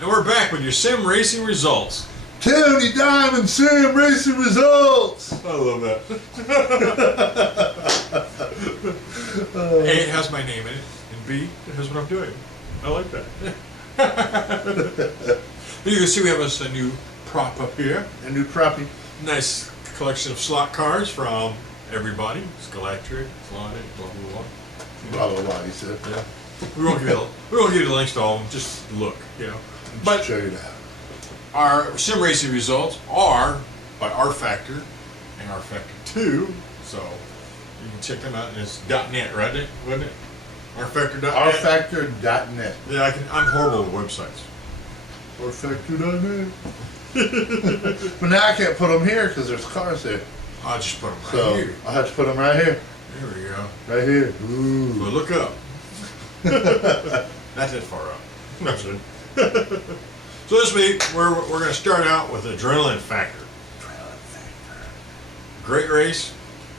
And we're back with your sim racing results. Tony Diamond Sim Racing Results. I love that. A, it has my name in it, and B, it has what I'm doing. I like that. You can see we have us a new prop up here. A new proppy. Nice collection of slot cars from everybody. Scalactric, Slotted, blah blah blah. Blah blah blah. He said. Yeah. We won't give you the links to all of them. Just look, But check it out. our sim racing results are by R Factor and R Factor 2, so you can check them out. And it's .net, right? Wasn't it? rfactor.net. rfactor.net. Yeah, I'm horrible with websites. rfactor.net. But now I can't put them here because there's cars there. I'll just put them right So here. I have to put them right here. There we go. Right here. Ooh. Well, look up. Not that far up. No, sir. So this week we're going to start out with Adrenaline Factor. Great race.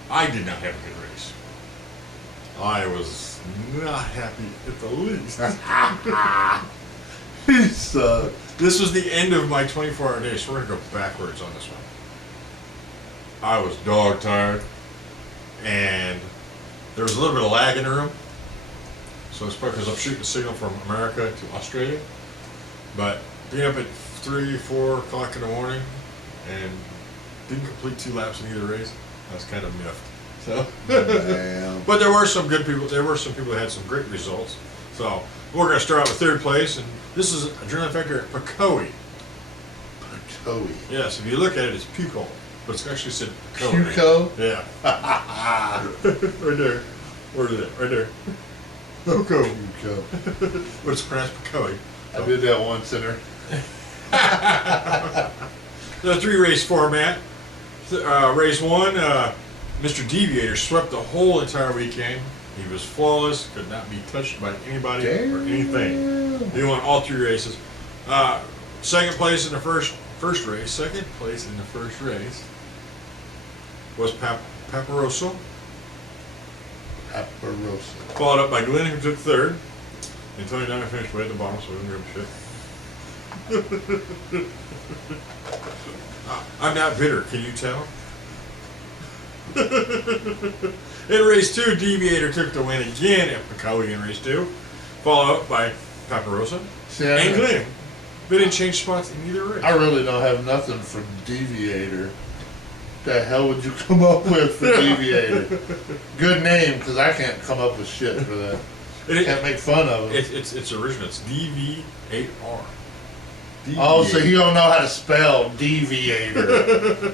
I did not have a good race. I was not happy at the least. He sucked. This was the end of my 24-hour day, so we're going to go backwards on this one. I was dog tired, and there was a little bit of lag in the room. So it's probably because I'm shooting a signal from America to Australia. But being up at 3, 4 o'clock in the morning and didn't complete 2 laps in either race, I was kind of miffed. So, Damn. but there were some good people. There were some people that had some great results. So we're going to start out with 3rd place, and this is Adrenaline Factor at Pukekohe. Pukekohe. Yes, if you look at it, it's Puco, but it's actually said Pukekohe. Puco? Yeah. Right there. Where is it? Right there. Puco. Puco. But it's pronounced Pukekohe. I did that once in her. The 3-race format. Race 1, Mr. Deviator swept the whole entire weekend. He was flawless, could not be touched by anybody or anything. He won all 3 races. 2nd place in the first race. 2nd place in the first race was Paparoso. Paparoso. Followed up by Glenn, who took 3rd. And Tony Diamond finished way at the bottom, so we didn't give a shit. I'm not bitter, can you tell? In race 2, Deviator took the win again at Pukekohe in race 2. Followed up by Paparosa and Glenn. They didn't change spots in either race. I really don't have nothing for Deviator. The hell would you come up with for Deviator? Good name, because I can't come up with shit for that. Can't make fun of it. It's original. It's DV8R. Oh, so you don't know how to spell Deviator.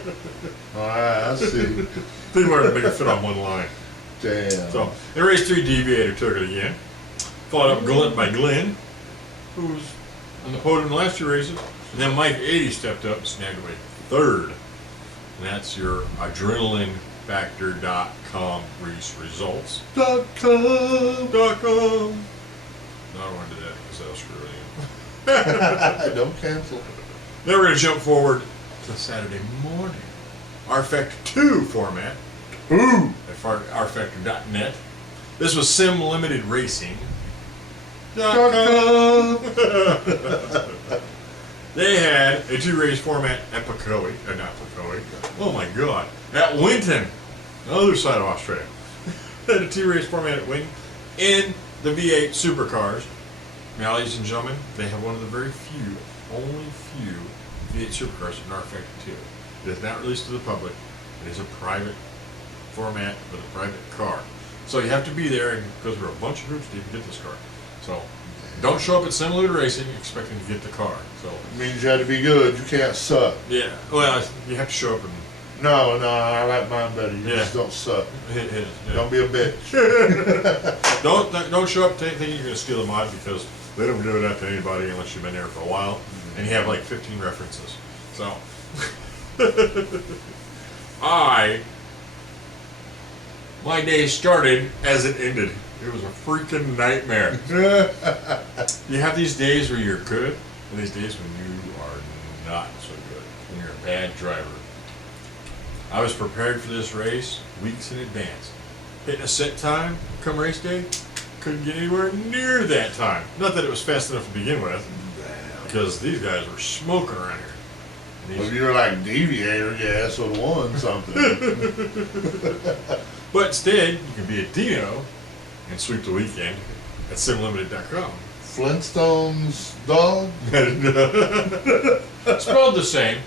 Alright, I see. They wanted to make it fit on one line. Damn. So, in race 3, Deviator took it again. Followed up by Glenn, who was on the podium in the last 2 races. And then Mike 80 stepped up and snagged away 3rd. And that's your AdrenalineFactor.com results. .com. No, I don't want to do that because that'll screw everything up. Don't cancel. Then we're going to jump forward to Saturday morning. R Factor 2 format. Ooh. At rfactor.net. This was Sim Limited Racing. .com. They had a 2-race format at Pukekohe, not Pukekohe. Oh my God! At Winton, the other side of Australia. They had a 2-race format at Winton in the V8 supercars. Now, ladies and gentlemen, they have one of the very few, only few V8 supercars in R Factor 2. It is not released to the public. It is a private format with a private car. So you have to be there and go through a bunch of hoops to even get this car. So don't show up at Sim Limited Racing expecting to get the car. So It means you had to be good. You can't suck. yeah, well, you have to show up and No, I like mine better. You just don't suck. hit it. Yeah. Don't be a bitch. Don't show up thinking you're going to steal the mod because they don't do that to anybody unless you've been there for a while and you have like 15 references. So my day started as it ended. It was a freaking nightmare. You have these days where you're good and these days when you are not so good, when you're a bad driver. I was prepared for this race weeks in advance. Hitting a set time come race day, couldn't get anywhere near that time. Not that it was fast enough to begin with. I because these guys were smoking around here. And If you were like Deviator, you ass would have won something. But instead, you can be a Dino and sweep the weekend at simlimited.com. Flintstones dog? Spelled the same.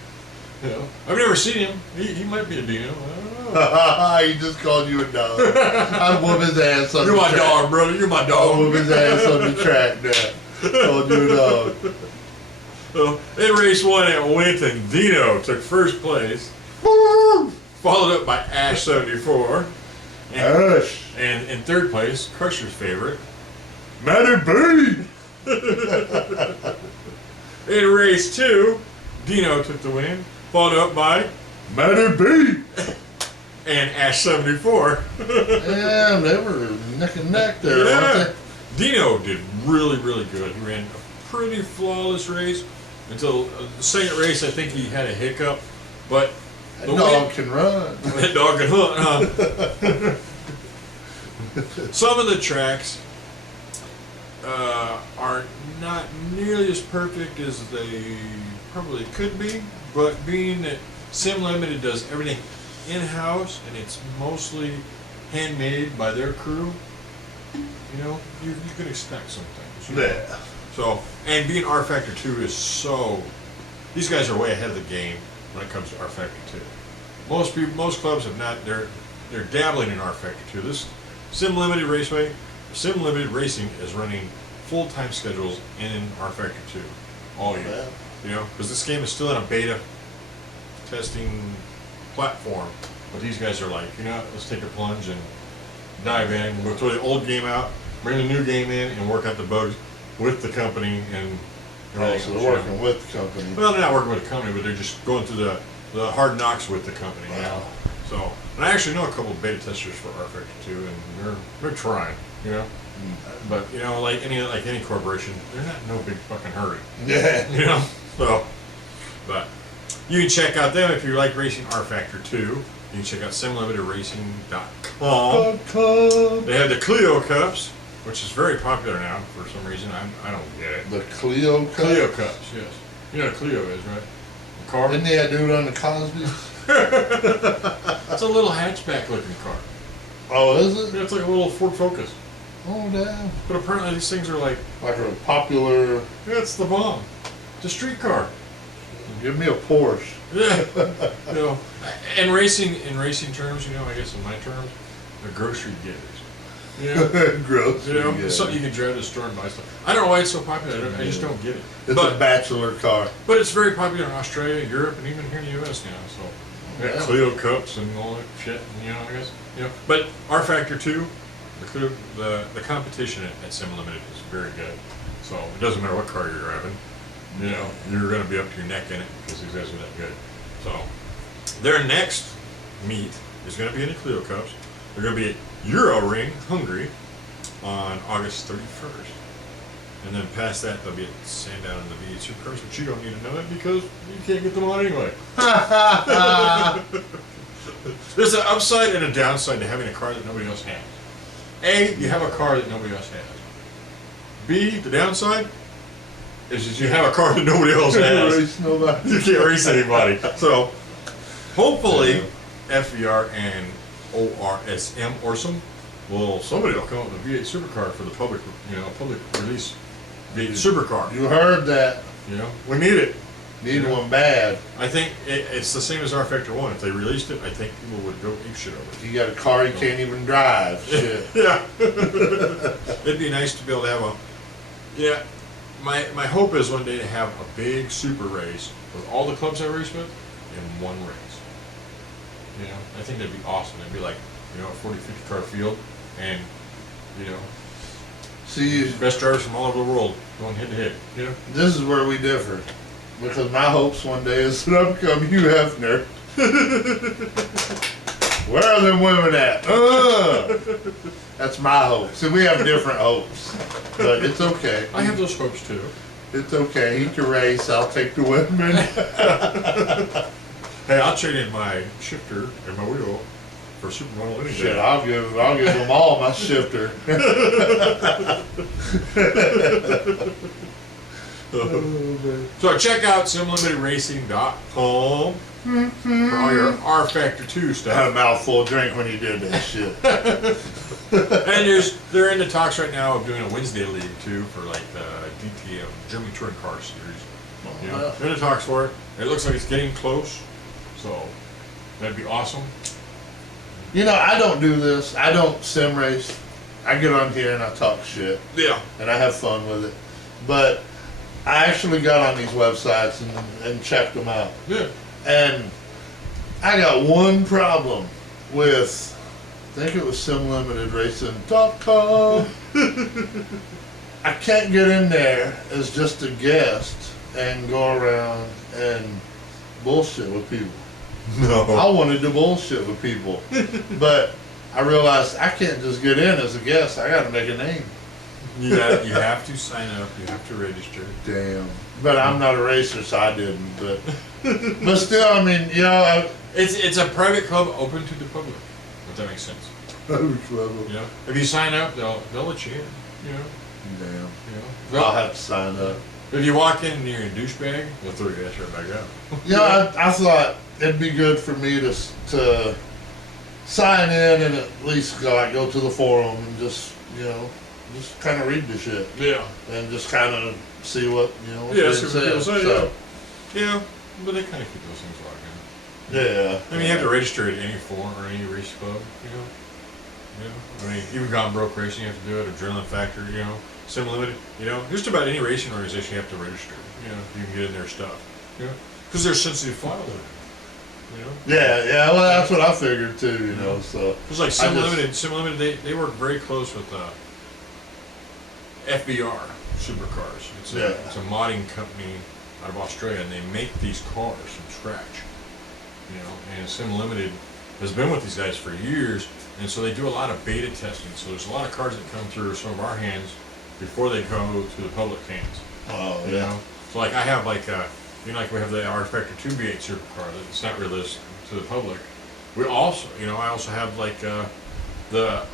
You know, I've never seen him. He might be a Dino. I don't know. He just called you a dog. I'd whoop his ass on You're the my track. dog, brother. You're my I'll dog. whoop his ass on the track now. Called you a dog. So, in race 1 at Winton, Dino took first place, followed up by Ash 74, Ash. and in third place, Crusher's favorite. Matty B. In race 2, Dino took the win, followed up by Matty B. and Ash 74. Yeah, they were neck and neck there, Yeah. weren't Dino did really, really good. He ran a pretty flawless race until the second race. I think he had a hiccup, but they? the That dog win- can run. that dog can hunt, huh? Some of the tracks are not nearly as perfect as they probably could be, but being that Sim Limited does everything in-house and it's mostly handmade by their crew, you know, you can expect some things. You know? Yeah. So, and being R Factor 2 is so, these guys are way ahead of the game when it comes to R Factor 2. Most people, most clubs have not, they're dabbling in R Factor 2. This Sim Limited Raceway, Sim Limited Racing is running full-time schedules in R Factor 2 all year. Yeah. You know, because this game is still in a beta testing platform, but these guys are like, you know, let's take a plunge and dive in. We'll throw the old game out, bring the new game in, and work out the bugs with the company and Oh, everything. so else, they're you know. working with the company. Well, they're not working with the company, but they're just going through the hard knocks with the company now. Wow. So, and I actually know a couple of beta testers for R Factor 2, and they're trying, you know. But you know, like any corporation, they're not in no big fucking hurry. Yeah. You know, so, but you can check out them if you like racing R Factor 2. You can check out simlimitedracing.com. They have the Clio Cups, which is very popular now for some reason. I don't get it. The Clio Cup? Clio Cups, yes. You know what a Clio is, right? A car. Didn't they do it on the Cosby's? It's a little hatchback looking car. Oh, is it? It's like a little Ford Focus. Oh, damn. But apparently these things are like, Like a popular, it's the bomb. It's a street car. give me a Porsche. Yeah, you know, in racing terms, you know, I guess in my terms, they're grocery getters. You know, Gross. you know, it's something you can drive to the store and buy stuff. I don't know why it's so popular. I just don't get it. It's a bachelor car. But it's very popular in Australia, Europe, and even here in the U.S. now. So, yeah, Yeah. Clio Cups and all that shit. You know, I guess. You know, but R Factor 2, the competition at Sim Limited is very good. So it doesn't matter what car you're driving. You know, you're going to be up to your neck in it because these guys are that good. So their next meet is going to be in the Clio Cups. They're going to be at Euro Ring, Hungary, on August 31st. And then past that, they'll be at Sandown and the V8 Supercars, but you don't need to know that because you can't get them on anyway. There's an upside and a downside to having a car that nobody else has. A, you have a car that nobody else has. B, the downside is that you have a car that nobody else has. Race nobody. You can't race anybody. So, hopefully, FVR and ORSM, Orsum, somebody will come up with a V8 supercar for the public, public release V8 supercar. You heard that. You know, we need it. Need one bad. I think it's the same as R Factor 1. If they released it, I think people would go ape shit over it. You got a car you can't even drive. Shit. Yeah. It'd be nice to be able to have my hope is one day to have a big super race with all the clubs I race with in one race. You know, I think that'd be awesome. It'd be like, a 40, 50 car field and, See, best drivers from all over the world going head to head. You know? this is where we differ. Because my hopes one day is that I'm become Hugh Hefner. Where are them women at? That's my hope. See, we have different hopes. But it's okay. I have those hopes too. It's okay. He can race. I'll take the women. Hey, I'll trade in my shifter and my wheel for a supermodel any day. Shit, I'll give them all my shifter. So check out simlimitedracing.com for all your R Factor 2 I had a stuff. mouthful of drink when you did that shit. And they're in the talks right now of doing a Wednesday league too for like the DTM German Touring Car Series. You know, they're in the talks for it. It looks like it's getting close, so that'd be awesome. You know, I don't do this. I don't sim race. I get on here and I talk shit. Yeah. And I have fun with it. But I actually got on these websites and checked them out. Yeah. And I got one problem with, I think it was simlimitedracing.com. I can't get in there as just a guest and go around and bullshit with people. No. I wanted to bullshit with people. But I realized I can't just get in as a guest. I got to make a name. You have to sign up. You have to register. Damn. But I'm not a racer, so I didn't. But still, I mean, you know, It's a private club open to the public. If that makes sense. You know, if you sign up, they'll let you in. You know. Damn. You know. I'll have to sign up. If you walk in and you're a douchebag, they'll throw your ass right back out. You know, I thought it'd be good for me to sign in and at least go to the forum and just, you know, just kind of read the shit Yeah. and just kind of see what, you know, Yeah, what's see being what people said. say, So, Yeah, but they kind of keep those things locked in. yeah. I mean, you have to register at any forum or any race club, you know. I mean, even Gone Broke Racing, you have to do it. Adrenaline Factor, you know. Sim Limited, you know. Just about any racing organization, you have to register. You know, you can get in their stuff. You know, because there's sensitive files in it. You know. Yeah. Well, that's what I figured too. You know, so It's like Sim Limited. They work very close with FBR Supercars. It's a modding company out of Australia, and they make these cars from scratch. You know, and Sim Limited has been with these guys for years, and so they do a lot of beta testing. So there's a lot of cars that come through some of our hands before they go to the public hands. Oh You know, so like I have like you know, like we have the R Factor 2 V8 supercar that's not released to the public. We also, you know, I also have like the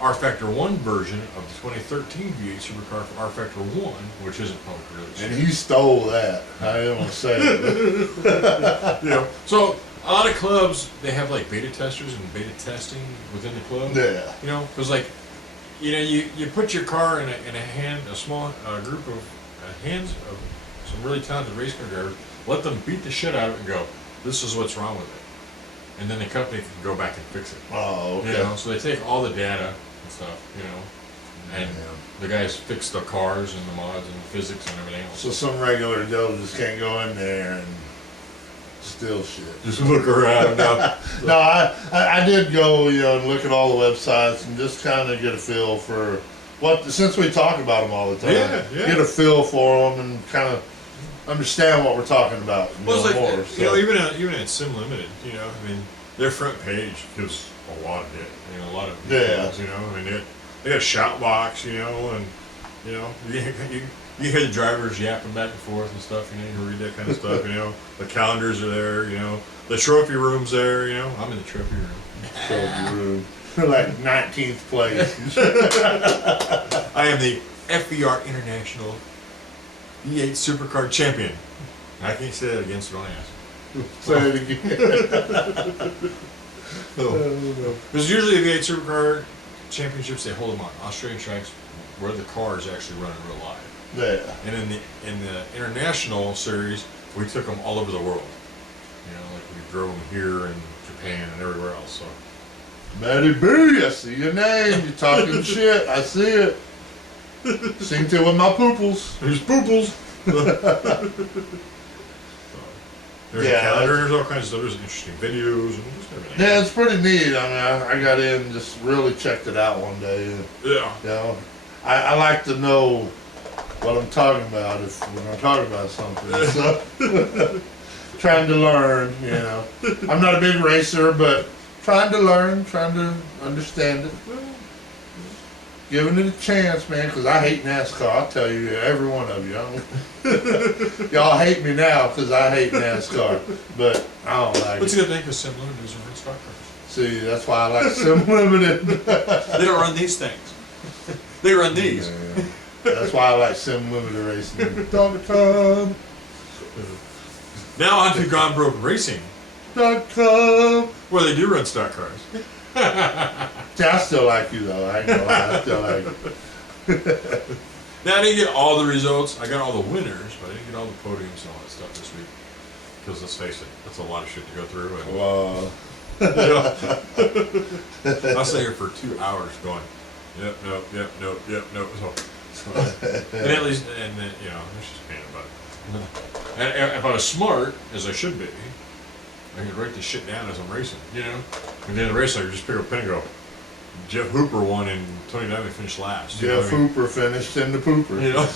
R Factor 1 version of the 2013 V8 supercar for R Factor 1, which isn't public release. And he stole that. I didn't want to say it. You know, so a lot of clubs, they have like beta testers and beta testing within the club. Yeah. You know, because like, you know, you put your car in a small group of hands of some really talented race car drivers, let them beat the shit out of it and go, this is what's wrong with it. And then the company can go back and fix it. Oh, okay. You know, so they take all the data and stuff, you know, and the guys fix the cars and the mods and the physics and everything else. So some regular Joe just can't go in there and steal shit. Just look around now. No, I did go, you know, and look at all the websites and just kind of get a feel for what, since we talk about them all the time, get a feel for them and kind of understand what we're talking about. Well, it's like, more, you know, even at Sim Limited, you know, I mean, their front page gives a lot of it, you know, a lot of details, you know, I mean, they got a shout box, you know, and, you know, you hear the drivers yapping back and forth and stuff, you know, you read that kind of stuff, you know, the calendars are there, you know, the trophy room's there, you know, I'm in the trophy room. Trophy room. Like 19th place. I am the FBR International V8 Supercar Champion. I can't say that against my ass. Say it again. Because usually the V8 Supercar Championships, they hold them on Australian tracks where the car is actually running real live. Yeah. And in the international series, we took them all over the world. You know, like we drove them here in Japan and everywhere else. So. Matty B, I see your name. You're talking shit. I see it. Seen to with my pooples. There's pooples. There's a calendar, there's all kinds of stuff. There's interesting videos and just everything. Yeah, it's pretty neat. I mean, I got in and just really checked it out one day. Yeah. You know, I like to know what I'm talking about when I'm talking about something. So, trying to learn, you know. I'm not a big racer, but trying to learn, trying to understand it. Giving it a chance, man, because I hate NASCAR. I'll tell you, every one of you. Y'all hate me now because I hate NASCAR, but I don't like What's it. a good thing because Sim Limited is a red stock cars. See, that's why I like Sim Limited. They don't run these things. They run these. That's why I like sim movie racing. .com. Now on to Gone Broke Racing, .com. where they do run stock cars. See, I still like you though. I ain't gonna lie, I still like you. Now I didn't get all the results. I got all the winners, but I didn't get all the podiums and all that stuff this week. Because let's face it, that's a lot of shit to go through. And, Wow. I'll stay here for 2 hours going, yep, nope, yep, nope, yep, nope. So, and at least, and then, you know, it's just a pain in the butt. And if I was smart, as I should be, I could write this shit down as I'm racing, you know? And then the race, I could just pick up a pen and go, Jeff Hooper won and Tony Diamond finished last. You know Jeff what I mean? Hooper finished in the pooper. You know?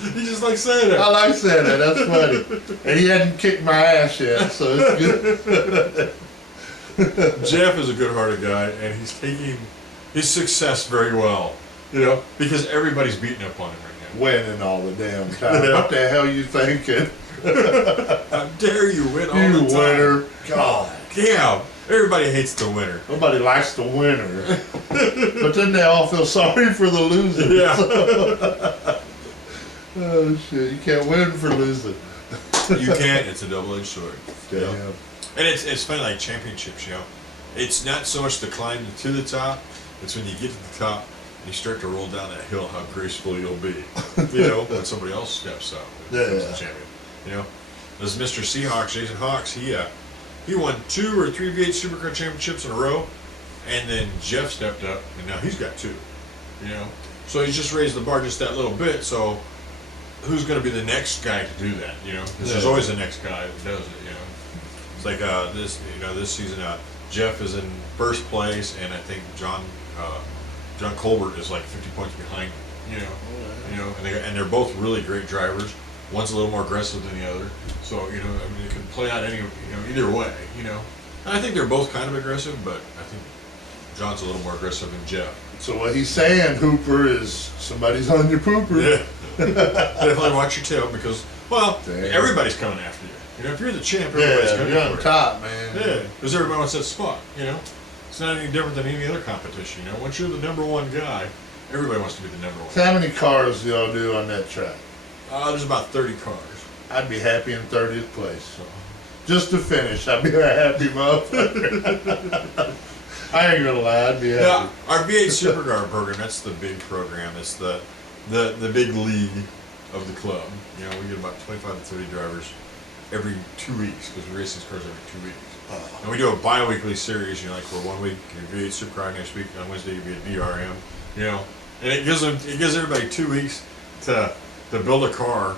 You just like saying that. I like saying that. That's funny. And he hadn't kicked my ass yet, so it's good. Jeff is a good-hearted guy, and he's taking his success very well, you know, because everybody's beating up on him right now. Winning all the damn time. What the hell you thinking? How dare you win all You the time? winner. God. Yeah, everybody hates the winner. Nobody likes the winner. But then they all feel sorry for the loser. Yeah. Oh shit, you can't win for losing. You can't. It's a double-edged sword. You know? Damn. And it's funny, like championships, you know. It's not so much the climb to the top, it's when you get to the top and you start to roll down that hill, how graceful you'll be. You know, when somebody else steps up and becomes the champion. You know? This Mr. Seahawks, Jason Hawks, he won 2 or 3 V8 Supercar championships in a row, and then Jeff stepped up, and now he's got 2. You know? So he's just raised the bar just that little bit, so who's going to be the next guy to do that, you know? Because there's always the next guy that does it, you know? It's like this season, Jeff is in first place, and I think John Colbert is like 50 points behind him, you know, and they're both really great drivers. One's a little more aggressive than the other, so you know, I mean, it can play out either way, you know. And I think they're both kind of aggressive, but I think John's a little more aggressive than Jeff. So what he's saying, Hooper, is somebody's on your pooper. Yeah. Definitely watch your tail because, well, Damn. everybody's coming after you. You know, if you're the champ, everybody's Yeah, coming you're for on you. top, man. Yeah, because everybody wants that spot, you know? It's not any different than any other competition, you know? Once you're the number one guy, everybody wants to be the number one. So how many cars do y'all do on that track? There's about 30 cars. I'd be happy in 30th place. So. Just to finish, I'd be a happy motherfucker. I ain't gonna lie, I'd be happy. Yeah, our V8 Supercar program, that's the big program. It's the big league of the club. You know, we get about 25 to 30 drivers every 2 weeks because we race these cars every 2 weeks. And we do a bi-weekly series, you know, like for 1 week, you V8 Supercar, next week on Wednesday you be at DRM, you know. And it gives everybody 2 weeks to build a car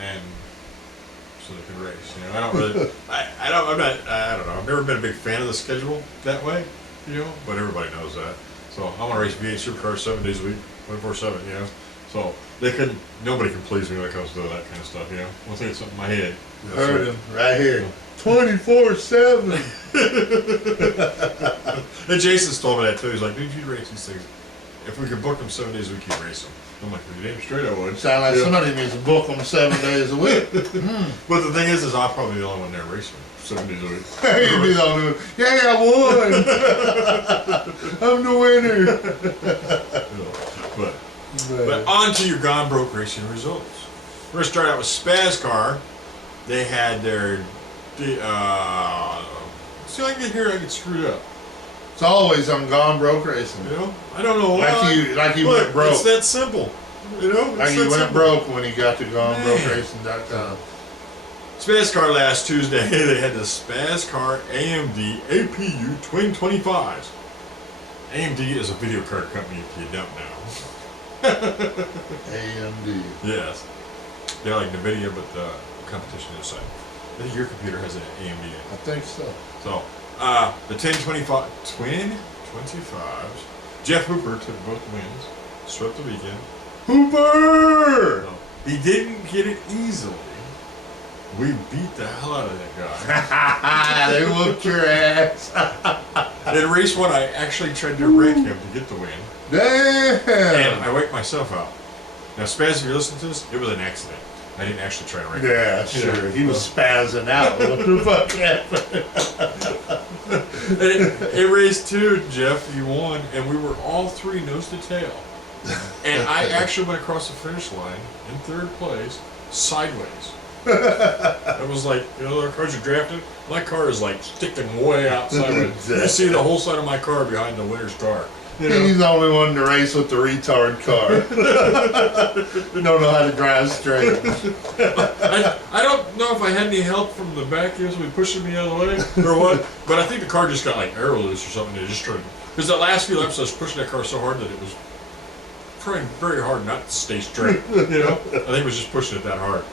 and so they can race. You know, I don't really I don't know. I've never been a big fan of the schedule that way, you know, but everybody knows that. So I want to race V8 Supercars 7 days a week, 24/7, you know. So nobody can please me when it comes to that kind of stuff, you know. Once I get something in my head. Heard him right here. 24/7. And Jason's told me that too. He's like, dude, you race these things. If we could book them 7 days a week, you'd race them. I'm like, well, damn straight I would. Sound like Yeah. somebody needs to book them 7 days a week. But the thing is I'm probably the only one there racing 7 days a week. You'd be the only one. Yeah, I won. I'm the winner. But on to your Gone Broke Racing results. We're going to start out with Spazcar. They had their... see, I get here, I get screwed up. It's always I'm gone broke racing. You know? I don't know why. Like you Look, went broke. It's that simple. You know? It's Like that you went simple. broke when you got to gonebrokeracing.com. Spazcar last Tuesday, they had the Spazcar AMD APU Twin 25s. AMD is a video card company if you don't know. AMD. Yes. They're like NVIDIA, but the competition is the same. I think your computer has an AMD in it. I think so. So, the 1025 Twin 25s. Jeff Hooper took both wins, swept the weekend. Hooper! So, he didn't get it easily. We beat the hell out of that guy. They whooped your ass. In race 1, I actually tried to wreck him to get the win. And Damn. I wiped myself out. Now, Spaz, if you're listening to this, it was an accident. I didn't actually try to wreck him. Yeah, sure. He was spazzing out. What the fuck happened? In race 2, Jeff, you won, and we were all three nose to tail. And I actually went across the finish line in third place, sideways. It was like, you know, the cars are drafted. My car is like sticking way out sideways. You see the whole side of my car behind the winner's car. You know? He's the only one to race with the retard car. We don't know how to drive straight. I don't know if I had any help from the back. He was pushing me out of the way or what. But I think the car just got like air loose or something. It just started. Because the last few laps I was pushing that car so hard that it was trying very hard not to stay straight. You know, I think it was just pushing it that hard.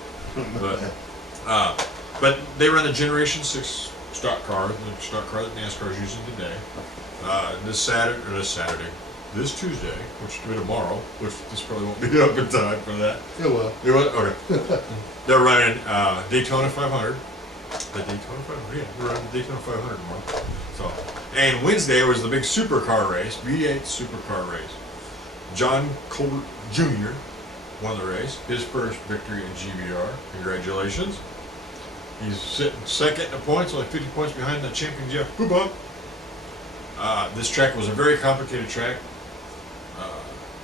But they run the Generation 6 stock car, the stock car that NASCAR is using today. This Tuesday, which will be tomorrow, which this probably won't be up in time for that. It will. You will? Okay. They're running Daytona 500. The Daytona 500, yeah, they're running the Daytona 500 tomorrow. So, and Wednesday was the big supercar race, V8 supercar race. John Colbert Jr. won the race, his first victory in GBR. Congratulations. He's sitting second in the points, only 50 points behind the champion Jeff Bouba. This track was a very complicated track.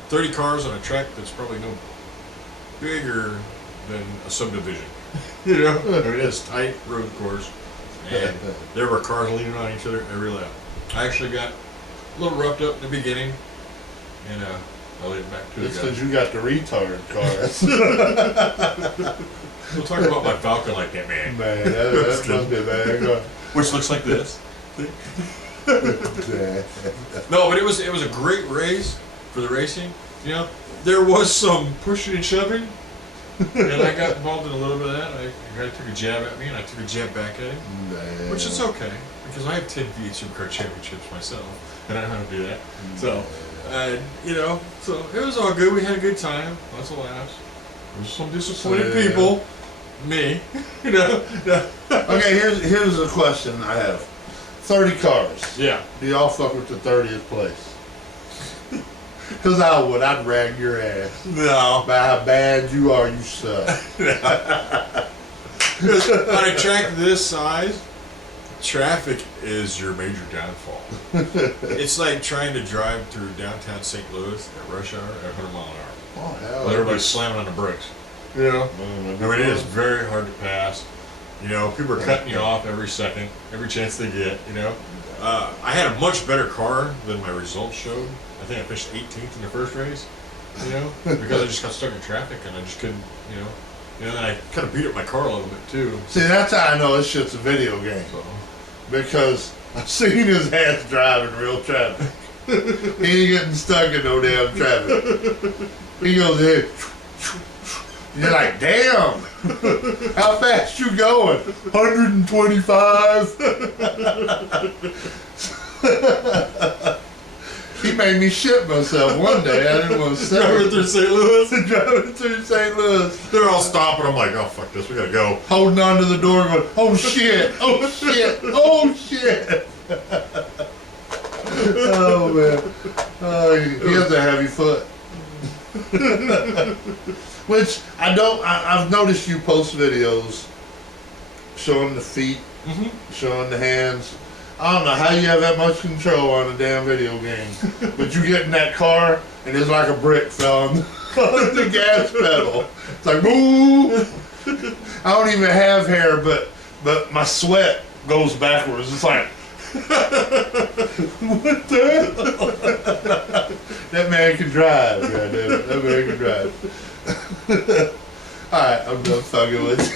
30 cars on a track that's probably no bigger than a subdivision. You know, I mean, it's tight road course, and there were cars leaning on each other every lap. I actually got a little roughed up in the beginning, and I'll leave it back to It's the because guys. you got the retard cars. We'll talk about my Falcon like that, man. Man, that must be bad. Which looks like this. No, but it was a great race for the racing. You know, there was some pushing and shoving, and I got involved in a little bit of that. A guy took a jab at me, and I took a jab back at him, which is okay because I have 10 V8 Supercar championships myself, and I know how to do that. So, you know, so it was all good. We had a good time, lots of laughs. There was some disappointed people, me, you know. Okay, here's a question I have. 30 cars. Yeah. Do y'all fuck with the 30th place? Because I would. I'd rag your ass. No. By how bad you are, you suck. On a track this size, traffic is your major downfall. It's like trying to drive through downtown St. Louis at rush hour at 100 mile an hour. Oh, hell. Everybody's slamming on the brakes. You know? I mean, it is very hard to pass. You know, people are cutting you off every second, every chance they get, you know. I had a much better car than my results showed. I think I finished 18th in the first race, you know, because I just got stuck in traffic and I just couldn't, you know. And then I kind of beat up my car a little bit too. See, that's how I know this shit's a video game. So. Because I've seen his ass drive in real traffic. He ain't getting stuck in no damn traffic. He goes ahead. You're like, damn, how fast you going? 125. He made me shit myself one day. I didn't want to say Driving through St. Louis. Driving through St. Louis. They're all stopping. I'm like, oh, fuck this. We got to go. Holding on to the door going, oh shit, oh shit, oh shit. Oh man. Oh, he has a heavy foot. Which I've noticed you post videos showing the feet, showing the hands. I don't know how you have that much control on a damn video game. But you get in that car and it's like a brick fell on the gas pedal. It's like, boo! I don't even have hair, but my sweat goes backwards. It's like, what the hell? That man can drive, goddamn. That man can drive. Alright, I'm done fucking with you.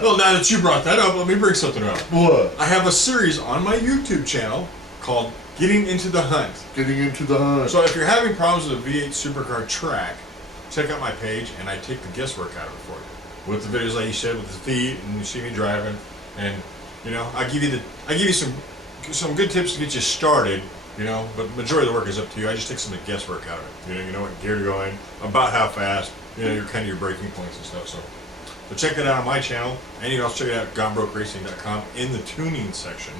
Well, now that you brought that up, let me bring something up. What? I have a series on my YouTube channel called Getting Into the Hunt. Getting into the hunt. So if you're having problems with a V8 supercar track, check out my page and I take the guesswork out of it for you. With the videos like you said, with the feet, and you see me driving, and you know, I give you some good tips to get you started. You know, but the majority of the work is up to you. I just take some of the guesswork out of it. You know what gear you're going, about how fast, you know, your kind of your braking points and stuff. So check that out on my channel, and you can also check it out at GoneBrokeRacing.com in the tuning section.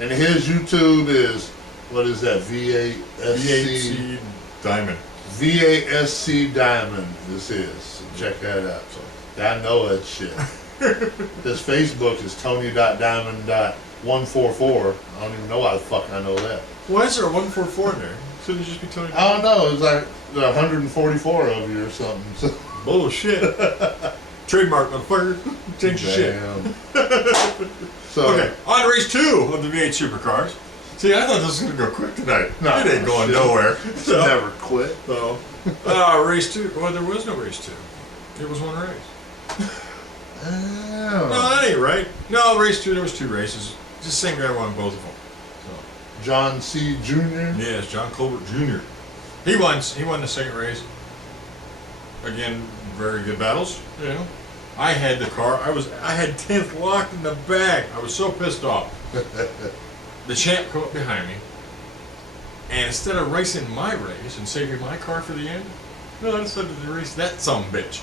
And his YouTube is, what is that? V8SC V8C Diamond. VASC Diamond. This is. So check that out. So I know that shit. His Facebook is Tony.Diamond.144. I don't even know why the fuck I know that. Why is there a 144 in there? Shouldn't it just be Tony? I don't know. It's like 144 of you or something. So. Bullshit. Trademark, motherfucker. Change your shit. Damn. So, Okay, on race 2 of the V8 Supercars. See, I thought this was going to go quick tonight. No, it ain't going shit. nowhere. So, never quit. so race 2. Well, there was no race 2. It was one race. No, Oh. that ain't right. No, race 2, there was 2 races. Just same guy won both of them. John C. Jr. Yes, John Colbert Jr. He won the second race. Again, very good battles. You know, I had the car. I had 10th locked in the back. I was so pissed off. The champ come up behind me, and instead of racing my race and saving my car for the end, no, I decided to race that sumbitch.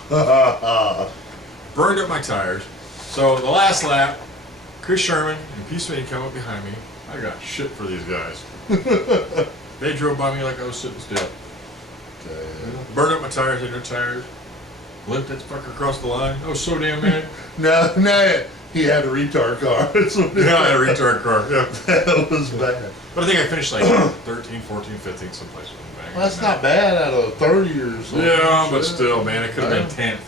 Burned up my tires. So the last lap, Chris Sherman and P. Sweeney come up behind me. I got shit for these guys. They drove by me like I was sitting still. Burned up my tires, had no tires. Limped that fucker across the line. I was so damn mad. No, he had a retard car. That's what Yeah, I had a retard car. Yeah. That was bad. But I think I finished like 13, 14, 15, someplace in the back. Well, that's not bad out of 30 or something. Yeah, but Shit. still, man, it could have been 10th.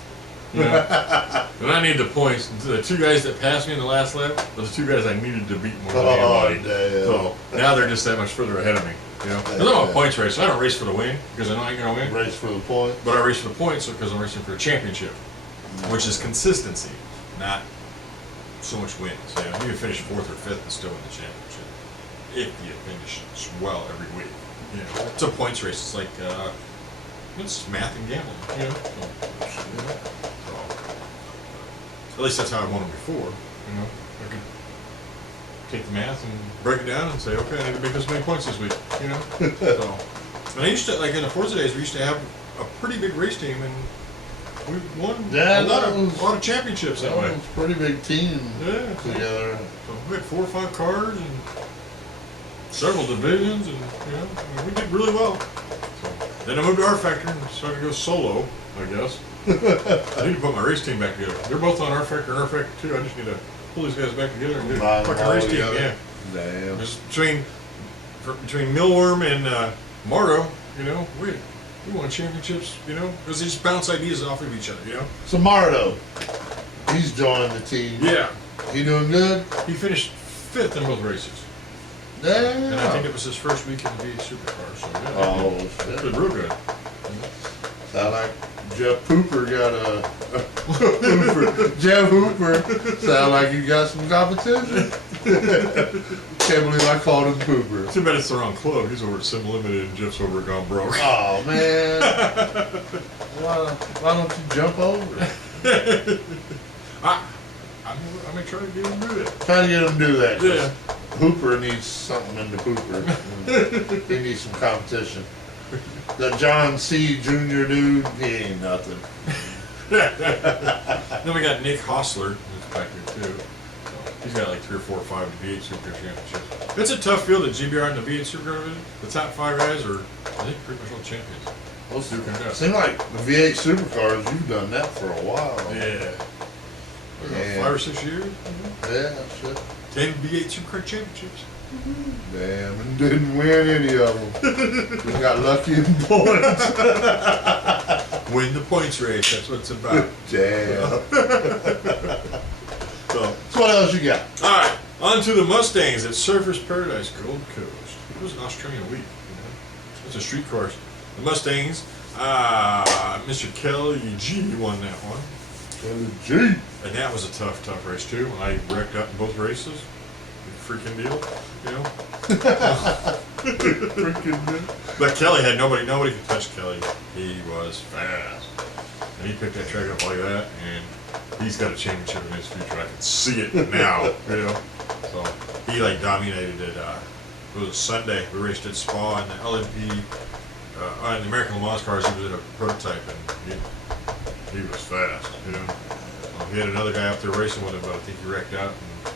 You know? And I need the points. The 2 guys that passed me in the last lap, those 2 guys I needed to beat more than anybody. Damn. So now they're just that much further ahead of me. You know, because I'm a points race, so I don't race for the win because I know I ain't gonna win. Race for the point. But I race for the points because I'm racing for a championship, which is consistency, not so much wins. You know, you can finish 4th or 5th and still win the championship if you finish well every week. You know, it's a points race. It's like it's math and gambling. You know, so, at least that's how I won them before. You know, I could take the math and break it down and say, okay, I need to make this many points this week. You know, so. And I used to, like in the Forza days, we used to have a pretty big race team, and we won Yeah, a lot of championships that way. It was a pretty big team Yeah. together. So we had 4 or 5 cars and several divisions, and you know, I mean, we did really well. So, then I moved to R Factor and started to go solo, I guess. I need to put my race team back together. They're both on R Factor and R Factor 2. I just need to pull these guys back together and do a Combine them fucking all race team. together. Yeah. Damn. Just between Millworm and Marto, you know, we won championships, you know, because they just bounce ideas off of each other, you know. So Marto, he's joined the team. Yeah, He doing good? he finished 5th in both races, Damn. and I think it was his first week in the V8 Supercar. So yeah, Oh, he shit. did real good. Sound like Jeff Hooper got a Hooper. Jeff Hooper sound like you got some competition. Can't believe I called him Hooper. Too bad it's the wrong club. He's over at Sim Limited, and Jeff's over at Gone Broke. Oh man, why don't you jump over? I may try to get him to do that. Try to get him to do that. 'Cause Yeah. Hooper needs something in the Hooper. He needs some competition. The John C. Jr. dude, he ain't nothing. Then we got Nick Hostler, who's back here too. So he's got like 3 or 4 or 5 V8 Supercar championships. It's a tough field at GBR and the V8 Supercar division. The top 5 guys are, I think, pretty much all champions. Those Duke and Duck. seem like the V8 supercars. You've done that for a while. Yeah. Yeah. 5 or 6 years. Yeah, shit. 10 V8 Supercar championships. Damn, and didn't win any of them. We got lucky in points. Win the points race. That's what it's about. Damn. So, So what else you got? all right, on to the Mustangs at Surfers Paradise Gold Coast. It was an Australian week. You know? It's a street course. The Mustangs, Mr. Kelly G won that one. Gee. And that was a tough race too. I wrecked out in both races. Freaking deal, you know. Freaking good. But Kelly had nobody could touch Kelly. He was fast. And he picked that track up like that, and he's got a championship in his future. I can see it now, you know. So he like dominated it. It was a Sunday. We raced at Spa and the LMP on the American Le Mans cars. He was in a prototype, and he was fast, you know. He had another guy up there racing with him, but I think he wrecked out and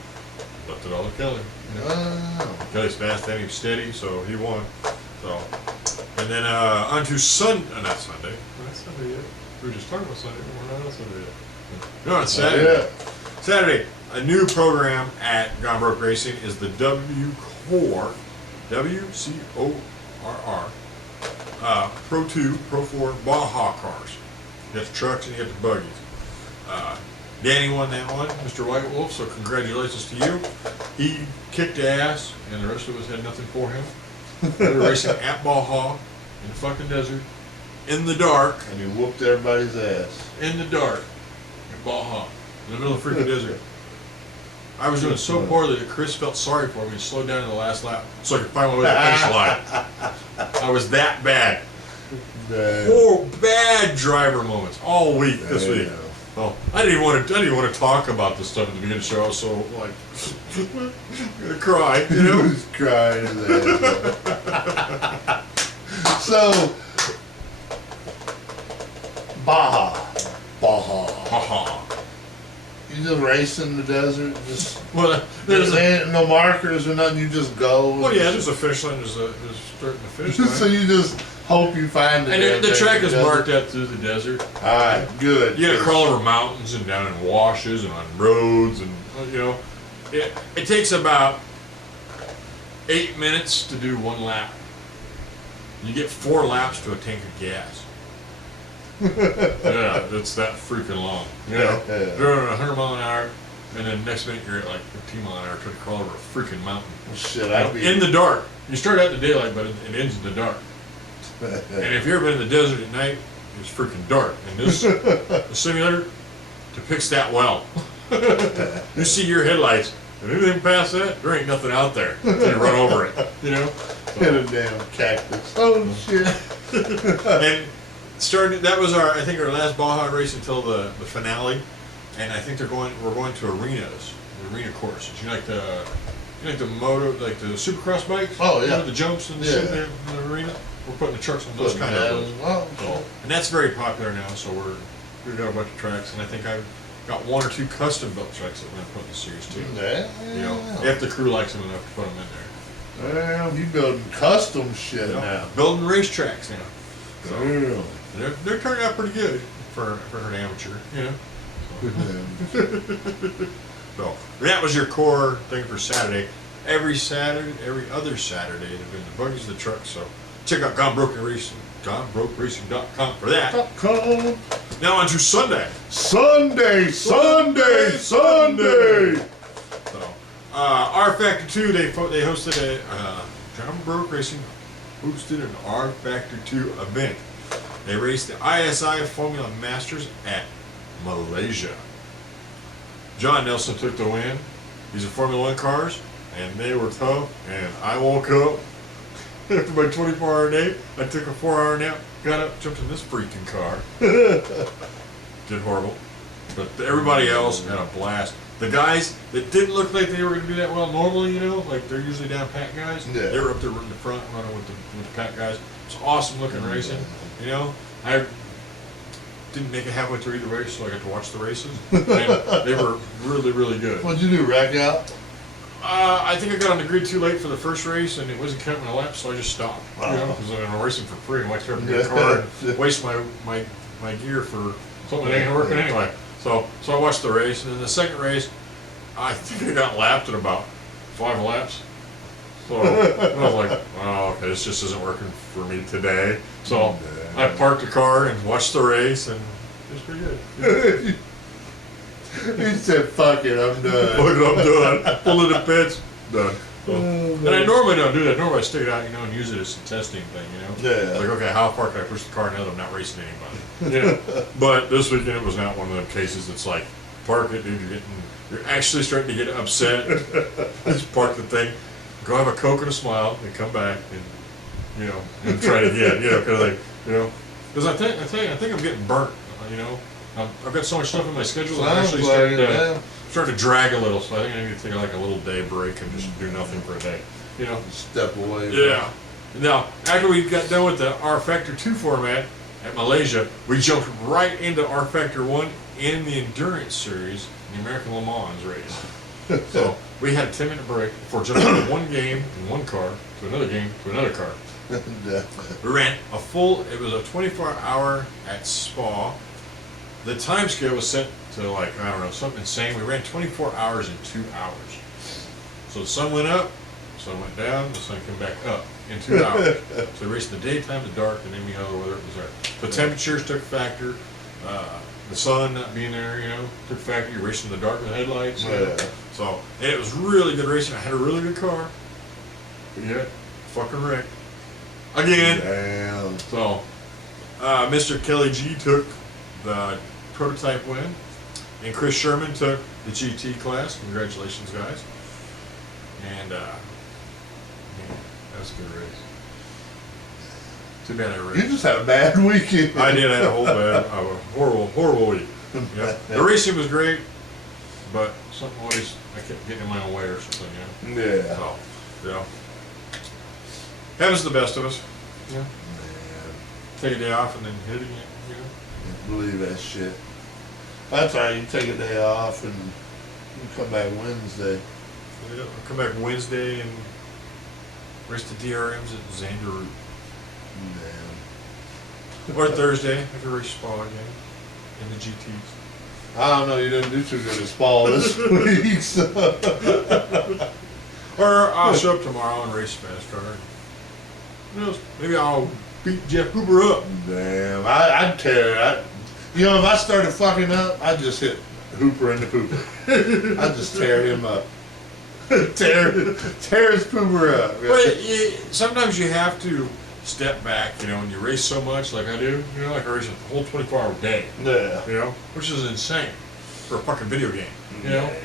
left it all to Kelly. You know? Wow. Kelly's fast and he was steady, so he won. So, and then on to not Sunday. We're not Sunday yet. We were just talking about Sunday, but we're not on Sunday yet. No, on Saturday. Saturday, a new program at Gone Broke Racing is the W Core WCORR, Pro 2, Pro 4 Baja cars. You got the trucks and you got the buggies. Danny won that one, Mr. White Wolf, so congratulations to you. He kicked ass, and the rest of us had nothing for him. We were racing at Baja, in the fucking desert, in the dark, And he whooped everybody's ass. in the dark, in Baja, in the middle of the freaking desert. I was doing so poorly that Chris felt sorry for me and slowed down in the last lap so I could find my way to the finish line. I was that bad. Four bad driver moments all week this week. Well, I didn't even want to talk about this stuff at the beginning of the show. I was so like, I'm gonna cry, you know. He was crying his ass. So, Baja. Haha. You just race in the desert, just Well, there's no markers or nothing. You just go. well, yeah, there's a finish line. There's a start and a finish line. So you just hope you find it. And the track is marked out through the desert. All right, good. You gotta crawl over mountains and down in washes and on roads, and you know, it takes about 8 minutes to do one lap. You get 4 laps to a tank of gas. Yeah, it's that freaking long. You know, Yeah. you're at 100 mile an hour, and then next minute you're at like 15 mile an hour trying to crawl over a freaking mountain. Shit, I'd be In the dark. You start out in the daylight, but it ends in the dark. And if you've ever been in the desert at night, it's freaking dark. And this the simulator depicts that well. You see your headlights, and anything past that, there ain't nothing out there until you run over it. You know? hit a damn cactus. Oh shit! And started. That was I think our last Baja race until the finale. And I think we're going to arenas, the arena courses. You like the moto, like the supercross bikes? Oh, yeah. You know, the jumps and the shit there in the arena. We're putting the trucks on those kind of. Oh, So, and that's very popular now. So we've got a bunch of tracks, and I think I've got 1 or 2 custom built tracks that we're gonna put in the series too. yeah. You know, if the crew likes them enough to put them in there. Damn, you building custom shit You know, now. building racetracks now. So Really? they're turning out pretty good for an amateur. You know. So that was your core thing for Saturday. Every other Saturday, they're doing the buggies, the trucks. So check out GoneBrokeRacing.com for that. Come Now on to Sunday. Sunday. So, R Factor 2, they hosted a John Broke Racing hosted an R Factor 2 event. They raced the ISI Formula Masters at Malaysia. John Nelson took the win. These are Formula 1 cars, and they were tough. And I woke up after my 24-hour nap. I took a 4-hour nap, got up, jumped in this freaking car. Did horrible. But everybody else had a blast. The guys that didn't look like they were going to do that well normally, you know, like they're usually down pat guys. Yeah. They were up there in the front running with the pat guys. It's awesome looking racing, you know. I didn't make it halfway through either race, so I got to watch the races. And they were really, really good. What'd you do, rack out? I think I got on the grid too late for the first race, and it wasn't counting my laps, so I just stopped. You know, Wow. because I'm racing for free, and why tear up a good car and waste my gear for something that ain't working anyway. So I watched the race, and then the second race, I think I got lapped at about 5 laps. So I was like, oh, okay, this just isn't working for me today. So I parked the car and watched the race, and it was pretty good. He said, fuck it, I'm done. Look, I'm done. Pull in the pits, done. So, Oh, and I normally don't do that. Normally I stick it out, you know, and use it as a testing thing, you know. Yeah. Like, okay, how far can I push the car now that I'm not racing anybody? Yeah. But this weekend it was not one of the cases that's like, park it, dude. You're actually starting to get upset. Just park the thing, go have a Coke and a smile, and come back and, you know, and try it again. You know, kind of like, you know, because I think I'm getting burnt. You know, I've got so much stuff in my schedule. I'm Sounds actually like it, yeah. starting to drag a little. So I think I need to take like a little day break and just do nothing for a day. You know. Step away. Yeah. Now, after we got done with the R Factor 2 format at Malaysia, we jumped right into R Factor 1 in the Endurance Series, the American Le Mans race. So we had a 10-minute break before jumping from one game in one car to another game to another car. We ran it was a 24-hour at Spa. The time scale was set to like, I don't know, something insane. We ran 24 hours in 2 hours. So the sun went up, The sun went down, the sun came back up in 2 hours. So we raced in the daytime, the dark, and then we know whether it was there. The temperatures took factor. The sun not being there, took factor. You're racing in the dark with headlights. So and it was really good racing. I had a really good car. But yet, fucking wrecked. Again. Damn. So, Mr. Kelly G took the prototype win, and Chris Sherman took the GT class. Congratulations, guys. And, man, that was a good race. Too bad I You raced. just had a bad weekend. I did have a horrible week. Yeah. The racing was great, but something always, I kept getting in my own way or something, Yeah. So, happens to the best of us. Yeah. Man, Take a day off and then hit it again, can't believe that shit. That's all right. You take a day off and you come back Wednesday. Yeah, I'll come back Wednesday and race the DRMs at Xanderroot. Damn. Or Thursday, if you race Spa again in the GTs. I don't know. You didn't do too good at Spa this week, so. Or I'll show up tomorrow and race fast car. Who knows? Maybe I'll beat Jeff Cooper up. Damn. I'd tear. If I started fucking up, I'd just hit Hooper in the pooper. I'd just tear him up. tear his pooper up. But sometimes you have to step back, when you race so much like I do. Like I race a whole 24-hour day. Yeah. Which is insane for a fucking video game.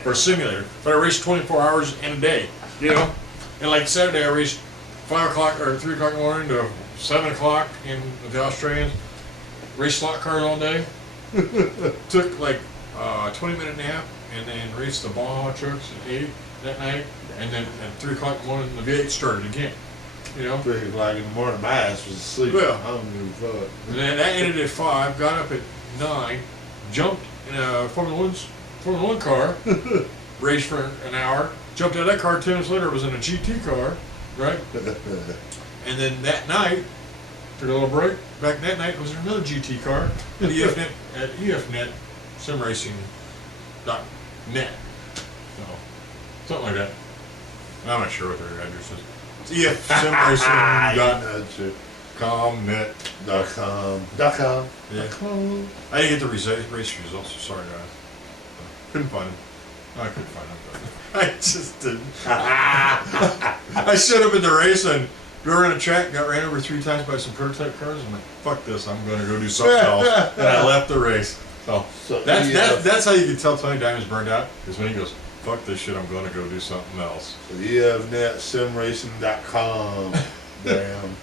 For a simulator. But I race 24 hours in a day. And like Saturday, I raced 5 o'clock or 3 o'clock in the morning to 7 o'clock in the Australians. Raced slot cars all day. Took like a 20-minute nap and then raced the Baja trucks at 8 that night. And then at 3 o'clock in the morning, the V8 started again. 3 o'clock in the morning, my ass was asleep. Well, I don't give a fuck. And then that ended at 5, got up at 9, jumped in a Formula 1 car, raced for an hour, jumped out of that car 10 minutes later, it was in a GT car, right? And then that night, took a little break, back that night, was in another GT car at EFNet, simracing.net. So, something like that. I'm not sure what their address is. It's EFSimracing.com, net. .com. Yeah. I didn't get the race results, so sorry guys. Couldn't find them. I couldn't find them. I just didn't. I showed up in the race and we were on a track, got ran over 3 times by some prototype cars. I'm like, fuck this, I'm going to go do something else. And I left the race. So that's how you can tell Tony Diamond's burned out, is when he goes, fuck this shit, I'm going to go do something else. EFNetSimRacing.com. Damn.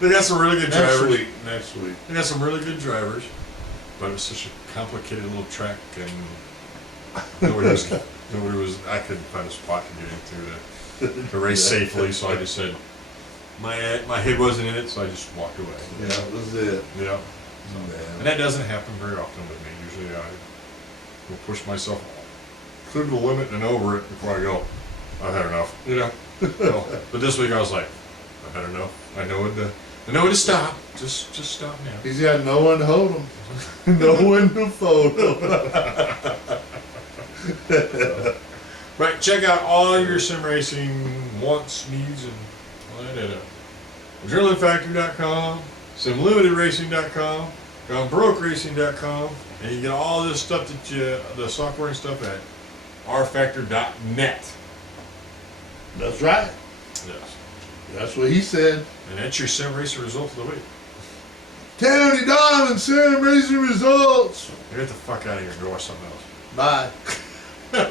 They got some really good drivers. Next week. They got some really good drivers, but it was such a complicated little track, and nobody was. I couldn't find a spot to get into to race safely, so I just said my head wasn't in it, so I just walked away. Yeah, that was it. Yeah. And that doesn't happen very often with me. Usually I will push myself to the limit and over it before I go, I've had enough. So, but this week I was like, I've had enough. I know when to stop. Just stop now. He's got no one to hold him. No one to fold him. Right, check out all your sim racing wants, needs, and all that at AdrenalineFactory.com, SimLimitedRacing.com, GoneBrokeRacing.com, and you get all this stuff the software and stuff at rfactor.net. That's right. Yes. That's what he said. And that's your sim racing result of the week. Tony Diamond Sim Racing results. Get the fuck out of here and go watch something else. Bye. Look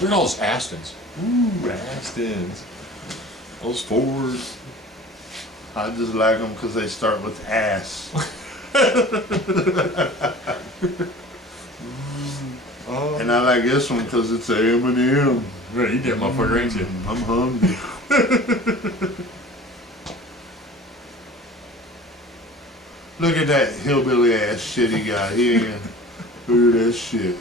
at all those Astons. Ooh, Astons. Those Fords. I just like them because they start with ass. And I like this one because it's a M&M. You're gonna eat that motherfucker, ain't you? I'm hungry. Look at that hillbilly ass shit he got. He ain't. Look at that shit.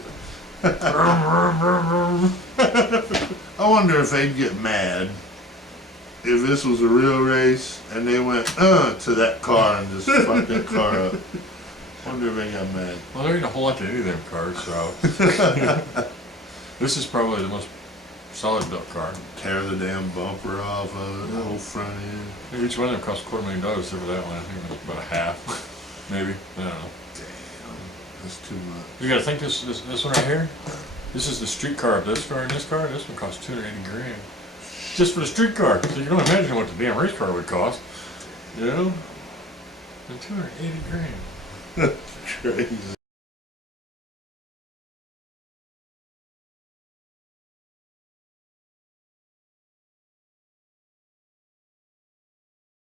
I wonder if they'd get mad if this was a real race and they went to that car and just fucked that car up. Wonder if they got mad. Well, there ain't a whole lot to any of them cars, so. This is probably the most solid built car. Tear the damn bumper off of it, the whole front end. Each one of them cost $250,000 except for that one. I think it was about a half, maybe. I don't know. Damn, that's too much. You gotta think this one right here. This is the street car of this car and this car. This one costs $280,000 just for the street car. So you can only imagine what the damn race car would cost. You know, $280,000. Crazy.